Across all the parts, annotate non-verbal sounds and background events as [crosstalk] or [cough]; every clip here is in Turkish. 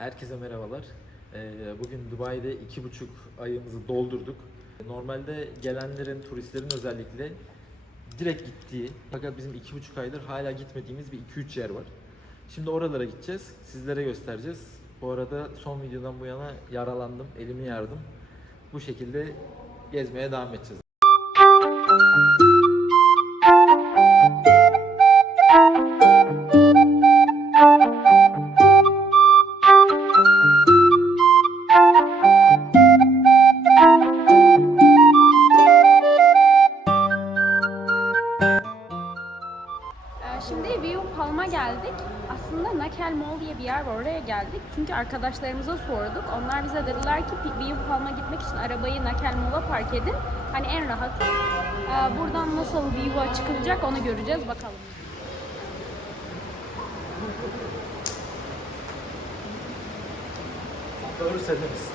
Herkese merhabalar. Ee, Bugün Dubai'de iki buçuk ayımızı doldurduk. Normalde gelenlerin, turistlerin özellikle direkt gittiği fakat bizim iki buçuk aydır hala gitmediğimiz bir iki üç yer var. Şimdi oralara gideceğiz. Sizlere göstereceğiz. Bu arada son videodan bu yana yaralandım, elimi yardım. Bu şekilde gezmeye devam edeceğiz. Şimdi View Palm'a geldik. Aslında Nakel Mall diye bir yer var. Oraya geldik. Çünkü arkadaşlarımıza sorduk. Onlar bize dediler ki View Palm'a gitmek için arabayı Nakel Mall'a park edin. Hani en rahatı. Ee, Buradan nasıl View'a çıkılacak onu göreceğiz. Bakalım. Doğru söylemişsin.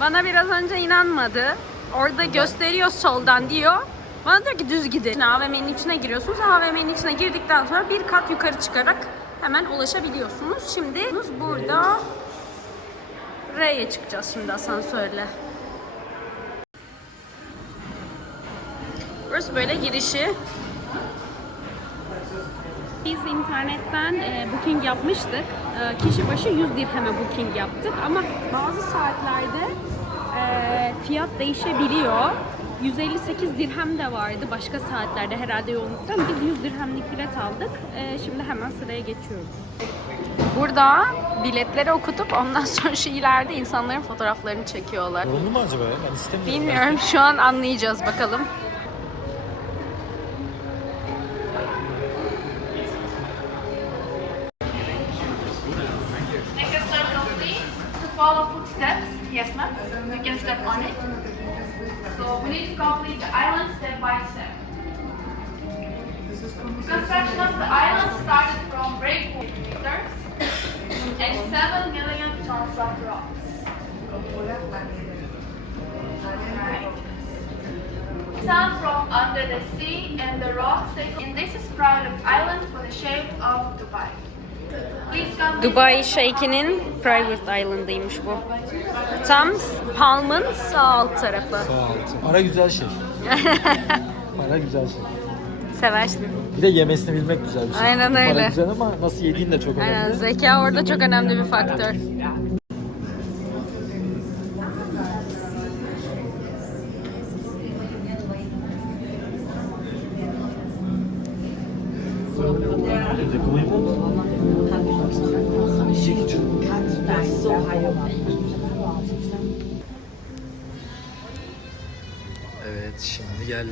Bana biraz önce inanmadı. Orada gösteriyor soldan diyor. Bana diyor ki düz gidin. AVM'nin içine giriyorsunuz. AVM'nin içine girdikten sonra bir kat yukarı çıkarak hemen ulaşabiliyorsunuz. Şimdi burada R'ye çıkacağız şimdi asansörle. Burası böyle girişi. Biz internetten e, booking yapmıştık. E, kişi başı 100 dirheme booking yaptık ama bazı saatlerde e, fiyat değişebiliyor. 158 dirhem de vardı başka saatlerde herhalde yoğunluktan. Biz 100 dirhemlik bilet aldık. E, şimdi hemen sıraya geçiyoruz. Burada biletleri okutup ondan sonra şu ileride insanların fotoğraflarını çekiyorlar. Zorunlu mu acaba ya? Ben istemiyorum. Bilmiyorum şu an anlayacağız bakalım. Step please. To follow footsteps. Yes, ma'am. You can step on it. So we need to complete the island step by step. The construction of the island started from breakwater meters and 7 million tons of rocks. Alright. Sound from under the sea and the rocks taken. And this is private island for the shape of Dubai. Dubai Shake'inin Private Island'ıymış bu. Tam Palm'ın sağ alt tarafı. Sağ altı. Para güzel şey. [laughs] Para güzel şey. Seversin. Bir de yemesini bilmek güzel bir şey. Aynen öyle. Para güzel ama nasıl yediğin de çok önemli. Aynen zeka orada çok önemli bir faktör.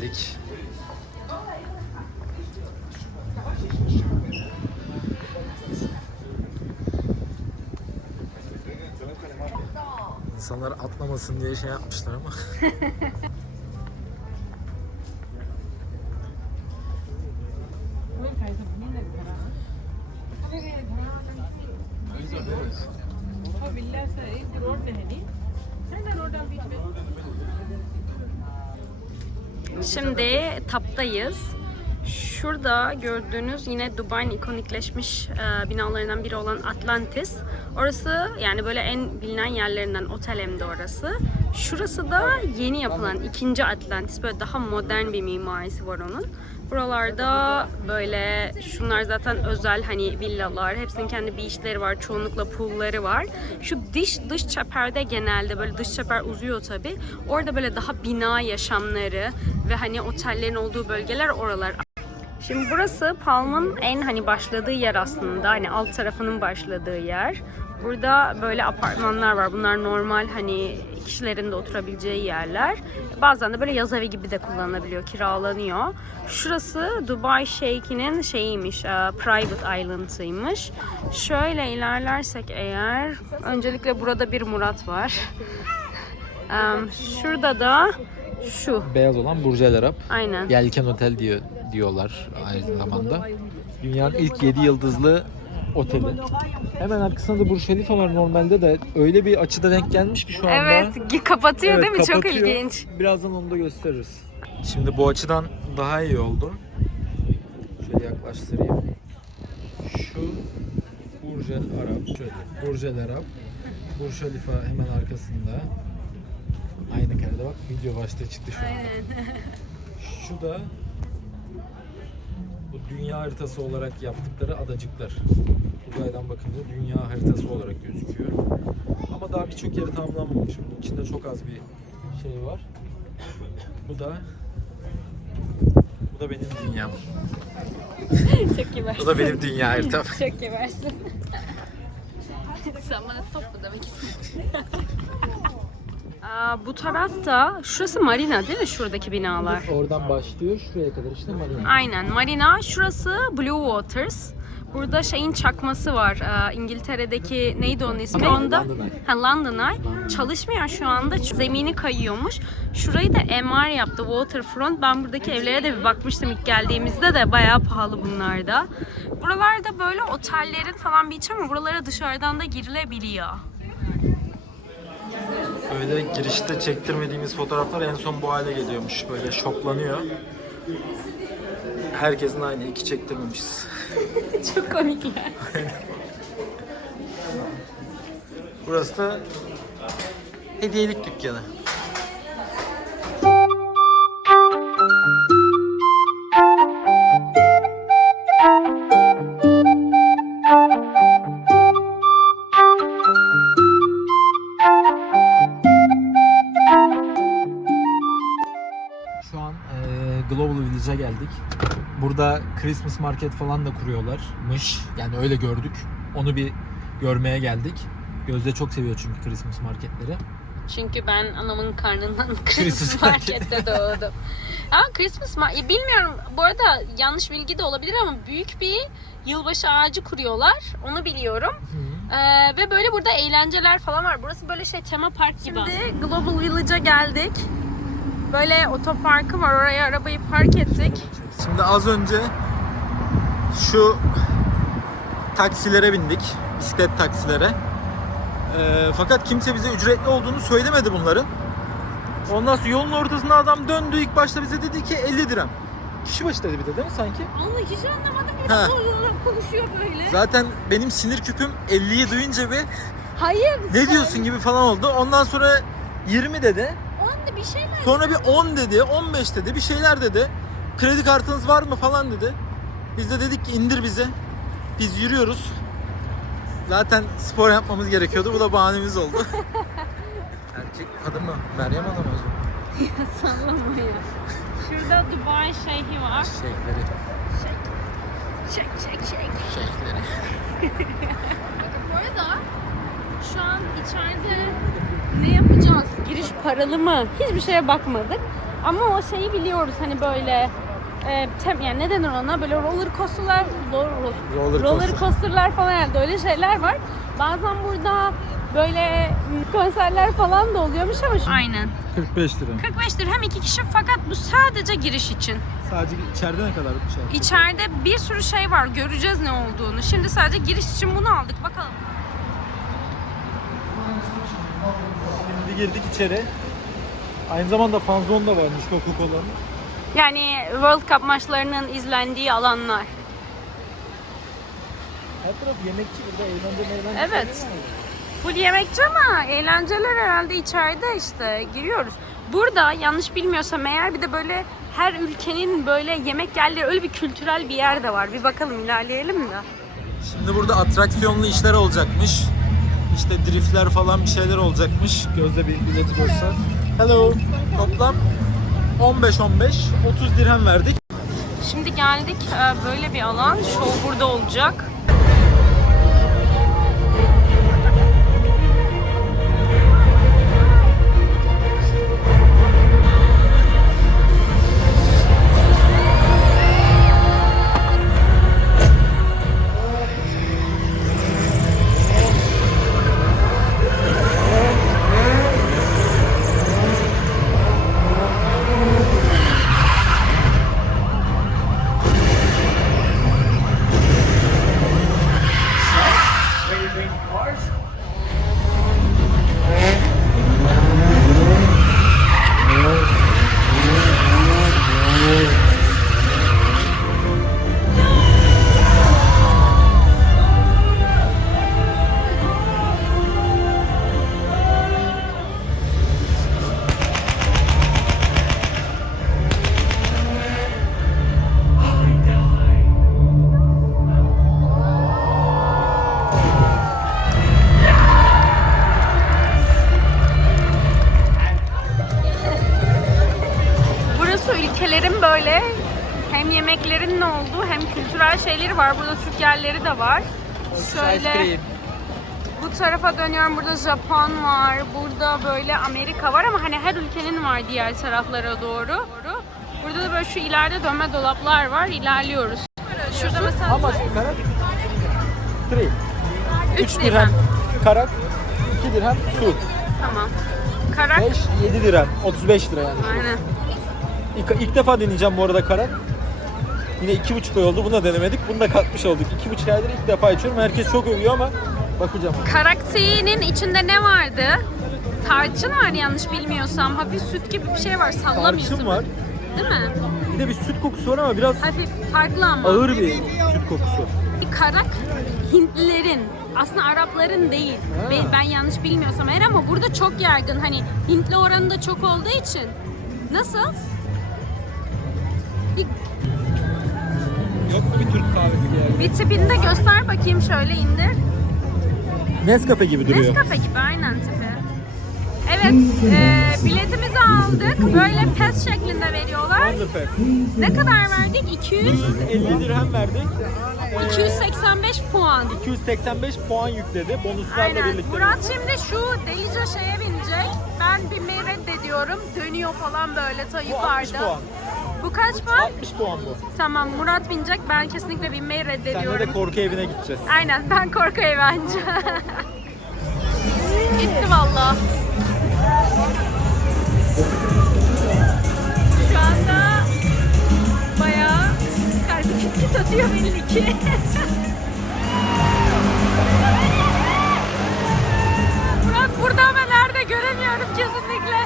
Geldik. İnsanlar atlamasın diye şey yapmışlar ama. [laughs] taptayız. Şurada gördüğünüz yine Dubai'nin ikonikleşmiş e, binalarından biri olan Atlantis. Orası yani böyle en bilinen yerlerinden otel hem de orası. Şurası da yeni yapılan ikinci Atlantis. Böyle daha modern bir mimarisi var onun. Buralarda böyle şunlar zaten özel hani villalar. Hepsinin kendi beachleri var. Çoğunlukla pool'ları var. Şu dış dış çeperde genelde böyle dış çeper uzuyor tabi. Orada böyle daha bina yaşamları ve hani otellerin olduğu bölgeler oralar. Şimdi burası Palm'ın en hani başladığı yer aslında. Hani alt tarafının başladığı yer. Burada böyle apartmanlar var. Bunlar normal hani kişilerin de oturabileceği yerler. Bazen de böyle yaz evi gibi de kullanılabiliyor, kiralanıyor. Şurası Dubai Shake'inin şeyiymiş, e, Private Island'ıymış. Şöyle ilerlersek eğer, öncelikle burada bir Murat var. Şurada da şu, Beyaz olan Burj Al Arab. aynen. Yelken Otel diyor diyorlar aynı zamanda. Dünyanın ilk 7 yıldızlı oteli. Hemen arkasında da Burj Khalifa var normalde de öyle bir açıda denk gelmiş ki şu anda. Evet, kapatıyor Evet, değil mi? Çok kapatıyor. ilginç. Birazdan onu da gösteririz. Şimdi bu açıdan daha iyi oldu. Şöyle yaklaştırayım. Şu Burj Burj El Arab. Şöyle. Burj El Arab. Burj Khalifa hemen arkasında. Aynı karede bak video başlığı çıktı şu anda. Şu da dünya haritası olarak yaptıkları adacıklar. Uzaydan bakınca dünya haritası olarak gözüküyor. Ama daha birçok yeri tamamlanmamış. Bunun içinde çok az bir şey var. Bu da bu da benim dünyam. [laughs] Çok kibarsın. Bu da benim dünya haritam. [laughs] Çok kibarsın. [laughs] Sen bana top mu demek istiyorsun? Aa, bu tarafta, şurası marina değil mi şuradaki binalar? Oradan başlıyor şuraya kadar işte marina. Aynen marina. Şurası Blue Waters. Burada şeyin çakması var. Ee, İngiltere'deki neydi onun ismi? London Onda Eye. ha, London Eye. Çalışmıyor şu anda. Çünkü Zemini kayıyormuş. Şurayı da MR yaptı. Waterfront. Ben buradaki evlere de bir bakmıştım ilk geldiğimizde de bayağı pahalı bunlar da. Buralarda böyle otellerin falan bir iç ama buralara dışarıdan da girilebiliyor. Böyle girişte çektirmediğimiz fotoğraflar en son bu hale geliyormuş. Böyle şoklanıyor. Herkesin aynı iki çektirmemişiz. [laughs] Çok komikler. Burası da hediyelik dükkanı. Christmas market falan da kuruyorlarmış. Yani öyle gördük. Onu bir görmeye geldik. Gözde çok seviyor çünkü Christmas marketleri. Çünkü ben anamın karnından [laughs] Christmas markette doğdum. Ama Christmas mar- bilmiyorum bu arada yanlış bilgi de olabilir ama büyük bir yılbaşı ağacı kuruyorlar. Onu biliyorum. Ee, ve böyle burada eğlenceler falan var. Burası böyle şey tema park gibi. Şimdi Global Village'a geldik. Böyle otoparkı var. Oraya arabayı park ettik. Şimdi az önce şu taksilere bindik. Bisiklet taksilere. Ee, fakat kimse bize ücretli olduğunu söylemedi bunların. Ondan sonra yolun ortasında adam döndü ilk başta bize dedi ki 50 dirhem. Kişi başı dedi bir de değil mi sanki? Onu hiç anlamadım. Ha. konuşuyor böyle. Zaten benim sinir küpüm 50'yi duyunca bir Hayır. ne diyorsun gibi falan oldu. Ondan sonra 20 dedi. Onda bir şey var. Sonra bir 10 dedi, 15 dedi, bir şeyler dedi. Kredi kartınız var mı falan dedi. Biz de dedik ki indir bizi. Biz yürüyoruz. Zaten spor yapmamız gerekiyordu. Bu da bahanemiz oldu. [laughs] Erkek kadın mı? Meryem mı acaba? [laughs] Sallama ya. Şurada Dubai şeyhi var. Şeyhleri. Şek şek şek. Şeyhleri. [laughs] Bu arada şu an içeride ne yapacağız? Giriş paralı mı? Hiçbir şeye bakmadık. Ama o şeyi biliyoruz hani böyle e, tem, yani ne denir ona böyle roller coaster'lar roller, Roller roller coaster. coaster'lar falan yani öyle şeyler var. Bazen burada böyle konserler falan da oluyormuş ama şu... Aynen. 45 lira. 45 dirhem iki kişi fakat bu sadece giriş için. Sadece içeride ne kadar bir şey? İçeride bir sürü şey var. Göreceğiz ne olduğunu. Şimdi sadece giriş için bunu aldık. Bakalım. Girdik içeri. Aynı zamanda fanzon da varmış Coca-Cola'nın. Yani World Cup maçlarının izlendiği alanlar. Her taraf yemekçi burada eğlence eğlence. Evet. Full yemekçi ama eğlenceler herhalde içeride işte giriyoruz. Burada yanlış bilmiyorsam eğer bir de böyle her ülkenin böyle yemek yerleri öyle bir kültürel bir yer de var. Bir bakalım ilerleyelim de. Şimdi burada atraksiyonlu işler olacakmış. İşte driftler falan bir şeyler olacakmış. Gözde bir göster. Hello. Toplam 15-15, 30 dirhem verdik. Şimdi geldik e, böyle bir alan. Show burada olacak. Yerleri de var. Şöyle bu tarafa dönüyorum. Burada Japon var. Burada böyle Amerika var ama hani her ülkenin var diğer taraflara doğru. Burada da böyle şu ileride dönme dolaplar var. İlerliyoruz. Şurada mesela How much karak? Three. 3 3 dirhem. dirhem karak, 2 dirhem su. Tamam. Karak. 5, 7 dirhem. 35 lira yani. Aynen. İlk, ilk defa deneyeceğim bu arada karak. Yine iki buçuk ay oldu. Bunu da denemedik. Bunu da katmış olduk. İki buçuk aydır ilk defa içiyorum. Herkes çok övüyor ama bakacağım. Karakterinin içinde ne vardı? Tarçın var yanlış bilmiyorsam. Hafif süt gibi bir şey var. Sallamıyorsun. Tarçın var. Değil mi? Bir de bir süt kokusu var ama biraz Hafif farklı ama. ağır bir süt kokusu. Karak Hintlilerin aslında Arapların değil. Ha. Ben, ben yanlış bilmiyorsam eğer ama burada çok yaygın. Hani Hintli oranı da çok olduğu için. Nasıl? Bir, Yok mu bir Türk kahvesi yani? bir tipini de göster bakayım şöyle indir. Nescafe gibi duruyor. Nescafe gibi aynen tipi. Evet, e, biletimizi aldık. Böyle pes şeklinde veriyorlar. Ne kadar verdik? 200, 50 dirhem verdik. 285 puan. 285 puan yükledi bonuslarla Aynen. birlikte. Murat şimdi şu delice şeye binecek. Ben binmeyi reddediyorum. Dönüyor falan böyle ta Bu 60 yukarıda. puan. Bu kaç puan? 60 puan bu. Tamam Murat binecek. Ben kesinlikle binmeyi Senle reddediyorum. de korku evine gideceğiz. Aynen ben korkuyorum bence. [laughs] Gitti valla. Şu anda bayağı kalbi küt küt atıyor belli ki. [laughs] Murat burada ama nerede göremiyorum kesinlikle.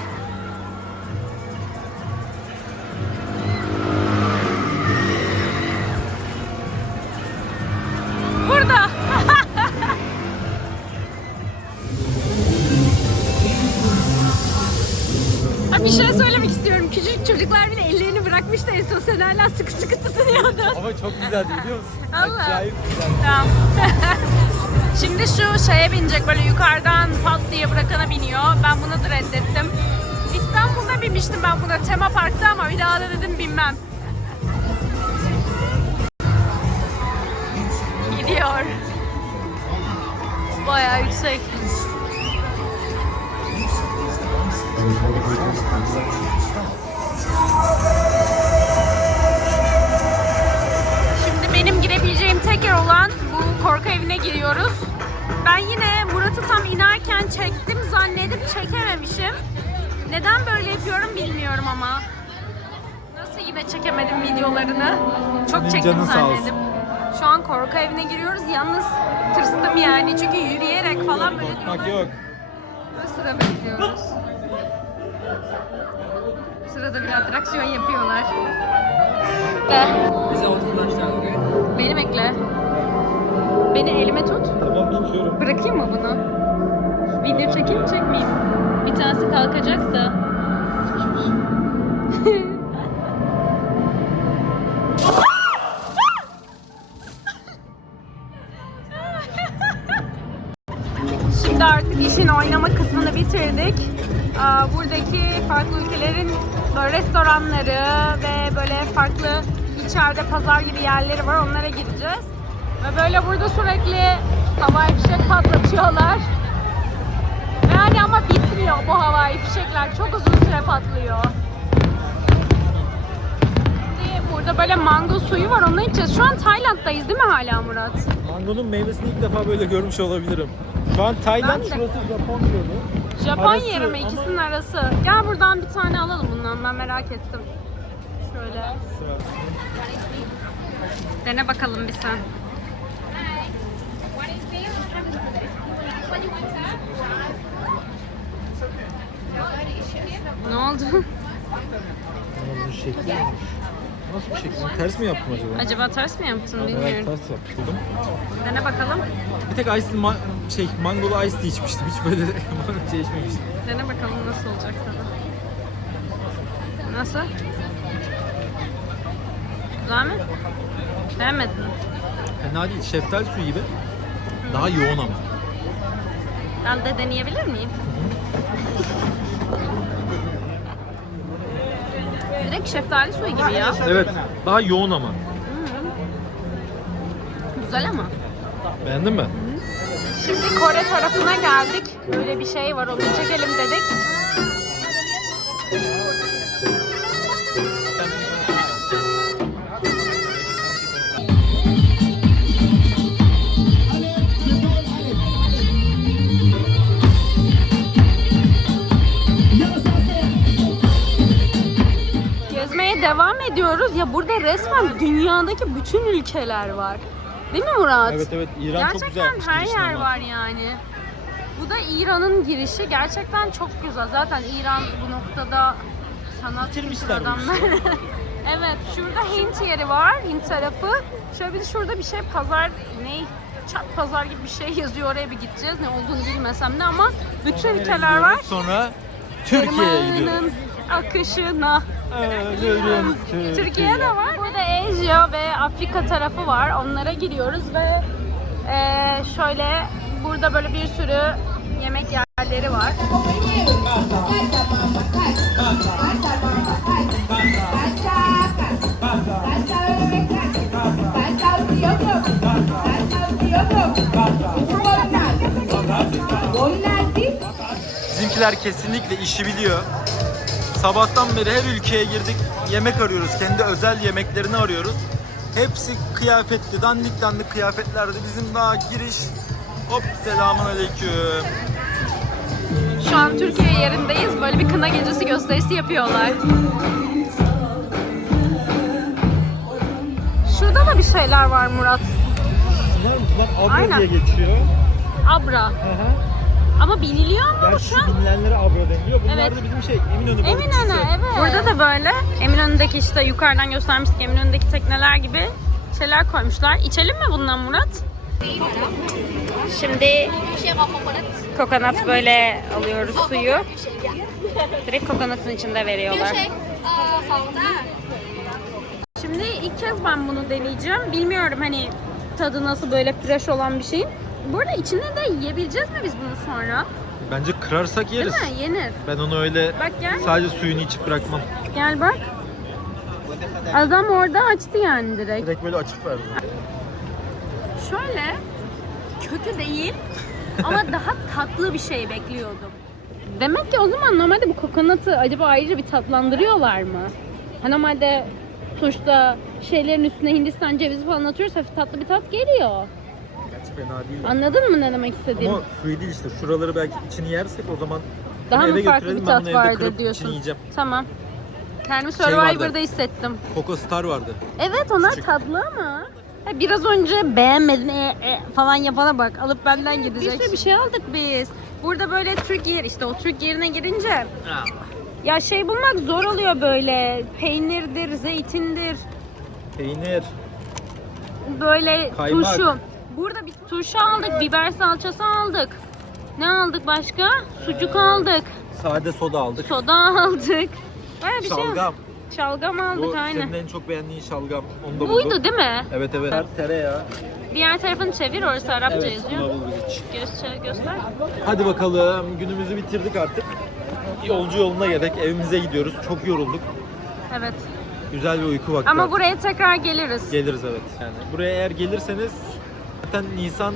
Bir şey söylemek istiyorum. Küçük çocuklar bile ellerini bırakmış da en son sen hala sıkı sıkı tutunuyordun. Ama çok güzeldi biliyor musun? Allah. Acayip güzel. Tamam. [laughs] Şimdi şu şeye binecek böyle yukarıdan pat diye bırakana biniyor. Ben bunu da reddettim. İstanbul'da binmiştim ben buna tema parkta ama bir daha da dedim binmem. Gidiyor. Bayağı yüksek. Şimdi benim girebileceğim tek yer olan bu korku evine giriyoruz. Ben yine Murat'ı tam inerken çektim zannedip çekememişim. Neden böyle yapıyorum bilmiyorum ama. Nasıl yine çekemedim videolarını? Çok çektim zannedip. Şu an korku evine giriyoruz. Yalnız tırstım yani çünkü yürüyerek falan böyle Korkmak yok. Sıra bekliyoruz. Sırada bir atraksiyon yapıyorlar. Bize 30'dan çağırıyor. Beni bekle. Beni elime tut. Tamam tutuyorum. Bırakayım mı bunu? Video çekeyim mi çekmeyeyim? Bir tanesi kalkacak da. [laughs] Şimdi artık işin oynama kısmını bitirdik. Buradaki farklı ülkelerin böyle restoranları ve böyle farklı içeride pazar gibi yerleri var. Onlara gideceğiz. Ve böyle burada sürekli havai fişek patlatıyorlar. Yani ama bitmiyor bu havai fişekler. Çok uzun süre patlıyor. Burada böyle mango suyu var. Onu içeceğiz. Şu an Tayland'dayız değil mi hala Murat? Mangonun meyvesini ilk defa böyle görmüş olabilirim. Şu an Tayland, şurası Japon yolu. Japon Arası yeri mi? ama- İkisinin arası. Gel buradan bir tane alalım bundan. Ben merak ettim. Şöyle. Dene bakalım bir sen. Ne oldu? Şekli neymiş? Nasıl bir şekil? Ters mi yaptım acaba? Acaba ters mi yaptın Evet bilmiyorum. ters yaptım. Dene bakalım. Bir tek ice ma- şey mangolu ice tea içmiştim. Hiç böyle [laughs] şey içmemiştim. Dene bakalım nasıl olacak tadı. Nasıl? Güzel mi? Beğenmedin mi? Fena değil. Şeftali suyu gibi. Daha yoğun ama. Ben de deneyebilir miyim? Direkt şeftali suyu gibi ya. Evet. Daha yoğun ama. Güzel ama. Beğendin mi? Şimdi Kore tarafına geldik. Böyle bir şey var onu çekelim dedik. Ediyoruz. Ya burada resmen dünyadaki bütün ülkeler var. Değil mi Murat? Evet evet İran çok güzel Gerçekten her yer var yani. Bu da İran'ın girişi. Gerçekten çok güzel. Zaten İran bu noktada sanat Bitirmişler adamlar. [laughs] evet, şurada Hint yeri var, Hint tarafı. Şöyle bir de şurada bir şey pazar ne? Çat pazar gibi bir şey yazıyor. Oraya bir gideceğiz. Ne olduğunu bilmesem de ama bütün ülkeler var. Sonra Türkiye'ye gidiyoruz. Akışına. Ölürüm Türkiye de var. Burada Asya ve Afrika tarafı var. Onlara giriyoruz ve eee, şöyle burada böyle bir sürü yemek yerleri var. Bizimkiler kesinlikle işi biliyor. Sabahtan beri her ülkeye girdik. Yemek arıyoruz. Kendi özel yemeklerini arıyoruz. Hepsi kıyafetli, dandik dandik kıyafetlerdi. Bizim daha giriş. Hop selamun aleyküm. Şu an Türkiye yerindeyiz. Böyle bir kına gecesi gösterisi yapıyorlar. Şurada da bir şeyler var Murat. Bunlar, bunlar abra Aynen. diye geçiyor. Abra. Ama biniliyor mu bu Gerçi şu an? binilenlere abra deniliyor. Bunlar Evet. da bizim şey Eminönü Eminönü evet. Burada da böyle Eminönü'ndeki işte yukarıdan göstermiştik Eminönü'ndeki tekneler gibi şeyler koymuşlar. İçelim mi bundan Murat? Şimdi kokonat böyle alıyoruz suyu. Direkt kokonatın içinde veriyorlar. Şimdi ilk kez ben bunu deneyeceğim. Bilmiyorum hani tadı nasıl böyle fresh olan bir şeyin. Bu arada içinde de yiyebileceğiz mi biz bunu sonra? Bence kırarsak yeriz. Değil mi? Yenir. Ben onu öyle Bak gel. sadece suyunu içip bırakmam. Gel bak. Adam orada açtı yani direkt. Direkt böyle açıp verdim. Şöyle kötü değil ama [laughs] daha tatlı bir şey bekliyordum. Demek ki o zaman normalde bu kokonatı acaba ayrıca bir tatlandırıyorlar mı? Ha normalde tuşta şeylerin üstüne Hindistan cevizi falan atıyoruz hafif tatlı bir tat geliyor. Gerçi fena değil. Anladın mı ne demek istediğimi? Ama suyu değil işte. Şuraları belki içini yersek o zaman Daha mı farklı bir tat kırıp diyorsun? Tamam. Kendimi Şey vardı. Survivor'da hissettim. Coco Star vardı. Evet onlar Küçük. tatlı ama. Biraz önce beğenmedin e, e, falan yapana bak alıp benden gidecek. Bir sürü bir şey aldık biz. Burada böyle Türk yer işte o Türk yerine girince ya şey bulmak zor oluyor böyle peynirdir, zeytindir, Peynir. böyle Kaymak. turşu. Burada bir turşu aldık, biber salçası aldık. Ne aldık başka? Sucuk aldık, Sade soda aldık. soda aldık. Baya bir şey. Şalgam. Şalgam aldık Bu aynen. senin en çok beğendiğin şalgam. Onu da Buydu değil mi? Evet evet. Tereyağı. Diğer tarafını çevir orası Arapça Evet. yazıyor. Marul Bridge. Göster, göster. Hadi bakalım. Günümüzü bitirdik artık. Yolcu yoluna gerek. Evimize gidiyoruz. Çok yorulduk. Evet. Güzel bir uyku vakti. Ama artık. buraya tekrar geliriz. Geliriz evet. Yani buraya eğer gelirseniz zaten Nisan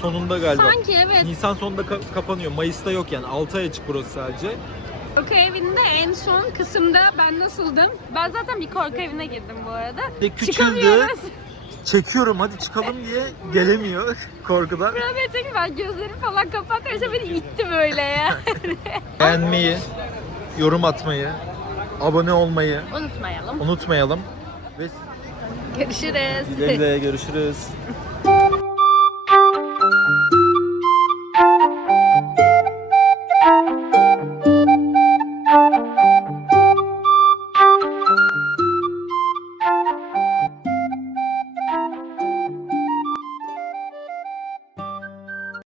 sonunda galiba. Sanki evet. Nisan sonunda ka- kapanıyor. Mayıs'ta yok yani. 6 ay açık burası sadece. Korku evinde en son kısımda ben nasıldım? Ben zaten bir korku evine girdim bu arada. Ve küçüldü. Çıkamıyoruz. Çekiyorum hadi çıkalım diye gelemiyor [laughs] korkudan. Rahmetli ben gözlerimi falan kapatınca beni itti böyle ya. [laughs] Beğenmeyi, yorum atmayı, abone olmayı Unutmayalım. unutmayalım. Ve Görüşürüz. [laughs] görüşürüz.